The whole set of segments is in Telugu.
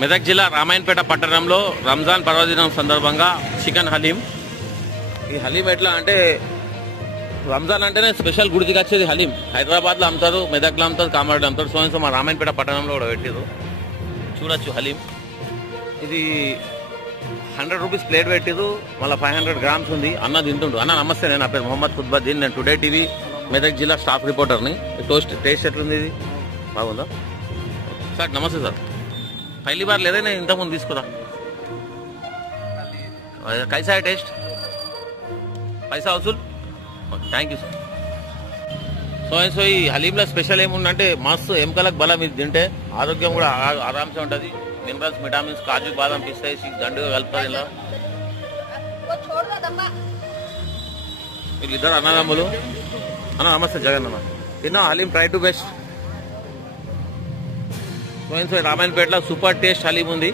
మెదక్ జిల్లా రామాయణపేట పట్టణంలో రంజాన్ పర్వదినం సందర్భంగా చికెన్ హలీం. ఈ హలీం ఎట్లా అంటే రంజాన్ అంటేనే స్పెషల్ గుడికి వచ్చేది హలీం. హైదరాబాద్లో అమ్ముతారు, మెదక్లో అమ్ముతారు, కామారెడ్డిలో అమ్ముతారు. సో మా రామాయణపేట పట్టణంలో కూడా పెట్టారు. చూడొచ్చు హలీం. ఇది 100 రూపీస్ ప్లేట్ పెట్టిరు. మళ్ళీ 500 గ్రామ్స్ ఉంది. అన్న తింటుండు. అన్న నమస్తే, నేను నా పేరు మొహమ్మద్ ఖుద్బద్దీన్. నేను టుడే టీవీ మెదక్ జిల్లా స్టాఫ్ రిపోర్టర్ని. టేస్ట్ ఎట్లుంది? ఇది బాగుందా సార్? నమస్తే సార్. पहली बार ले रहे ना, इंत मुझे तीसको कैसा है टेस्ट? पैसा वसूल? Thank you sir. సో ఈ హలీంలో స్పెషల్ ఏముందంటే మస్తు ఎముకలకు బలం. ఇది తింటే ఆరోగ్యం కూడా ఆరామ్సే ఉంటుంది. మినరల్స్, విటామిన్స్, కాజు, బాదం, పిస్తాయి దండుగా కలుపుతారు. ఇలా వీళ్ళిద్దరు అన్నదమ్ములు. అన్న నమస్తే. జగన్ అన్న తిన్నా haleem. Try to best. So రామాయణపేటలో సూపర్ టేస్ట్ హలీం ఉంది.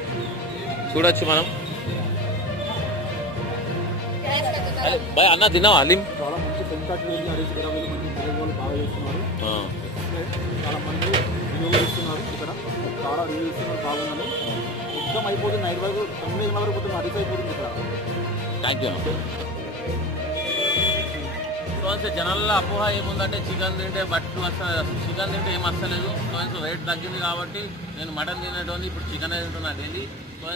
చూడొచ్చు మనం. బాయ్ అన్న తిన్నావా హలీం? చాలా మంచి చాలా మంది రివ్యూ ఇస్తున్నారు. ఇక్కడ చాలా రివ్యూ ఇస్తున్నారు. బాగుందని మొత్తం అయిపోతుంది. నైట్ వరకు 9 వరకు మొత్తం అడిగి అయిపోతుంది ఇక్కడ. Thank you. సో జనాల్లో అపోహ ఏముందంటే చికెన్ తింటే బట్టు వస్తుంది. చికెన్ తింటే ఏం వస్తలేదు. సో రేట్ తగ్గింది కాబట్టి నేను మటన్ తినేటోని ఇప్పుడు చికెన్ తింటున్నా డైలీ.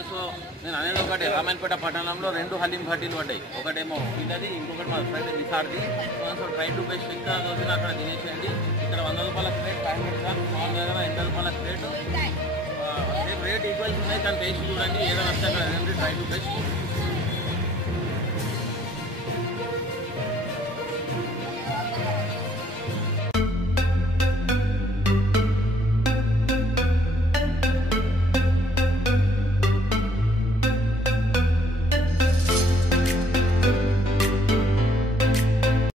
సో నేను అనేది ఒకటి, రామాయణపేట పట్టణంలో 2 హలీం భట్టీలు పడ్డాయి. ఒకటేమో పిల్లది, ఇంకొకటి మా ఫ్రెండ్ నిసార్ది. So try to best. ఇంకా రోజున అక్కడ తినేసేయండి. ఇక్కడ 100 రూపాయల ప్లేట్, 500 గ్రామ్స్. మా దగ్గర 80 రూపాయల ప్లేట్. రేట్ ఈక్వల్స్ ఉన్నాయి. కానీ టేస్ట్ చూడండి. ఏదైనా వస్తే అక్కడ ట్రై టు బెస్ట్.